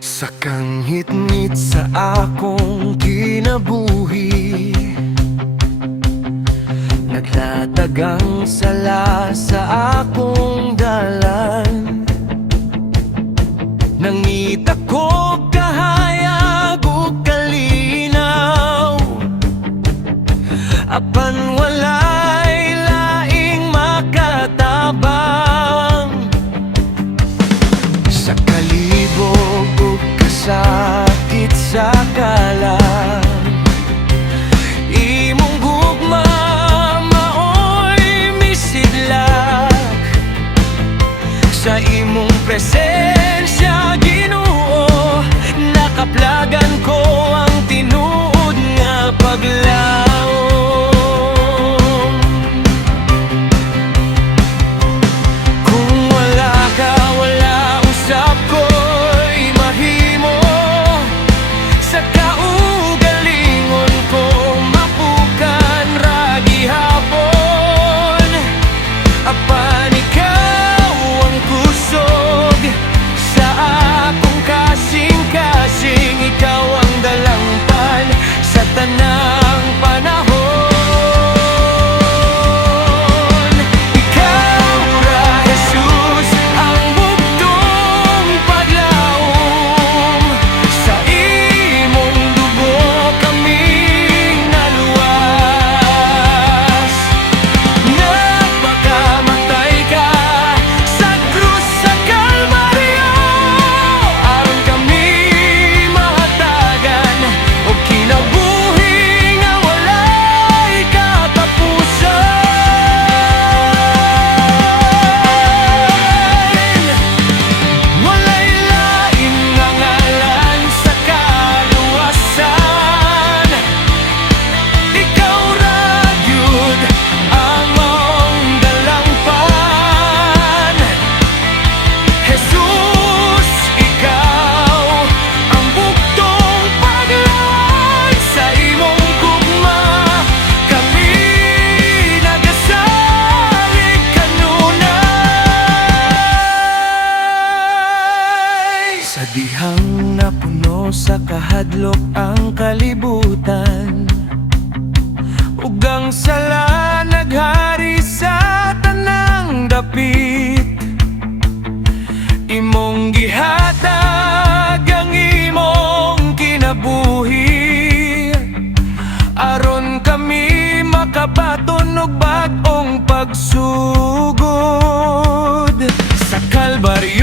Sa kangit-ngit sa akong kinabuhi, naglatagang sala sa akong dalan. Nangita ko kahayag o kalinaw, apan walay laing makatabang. Sa kalibog o kasakit sa kalang, imong gugma maoy misidlak. Sa imong presensya, Ginoo, nakaplagan ko ang tinuod nga paglaom. Kung wala ka, wala usab ko'y mahimo. Sa kaugalingon ko mapukan ra gihapon, apan ikaw ang kusog sa akong kasing-kasing. Ikaw ang dalangpan sa tanang panahon. Ikaw ra, Jesus, ang bugtong paglaom. Sa imong dugo kaming naluwas. Nagpakamatay ka sa krus sa Kalbaryo, aron kami mahatagan o kinabuhi nga walay katapusan. Walay lain nga ngalan sa kaluwasan. Ikaw ra gyud ang mong dalangpan. Jesus, ikaw ang bugtong paglawan. Sa imong gugma kami nagasalig kanunay. Sa dihang napuno sa kahadlok ang kalibutan, ug ang sala naghari sa tanang dapit. Imong gihatag ang imong kinabuhi, aron kami makabaton og bag-ong pagsugod. Sa Kalbaryo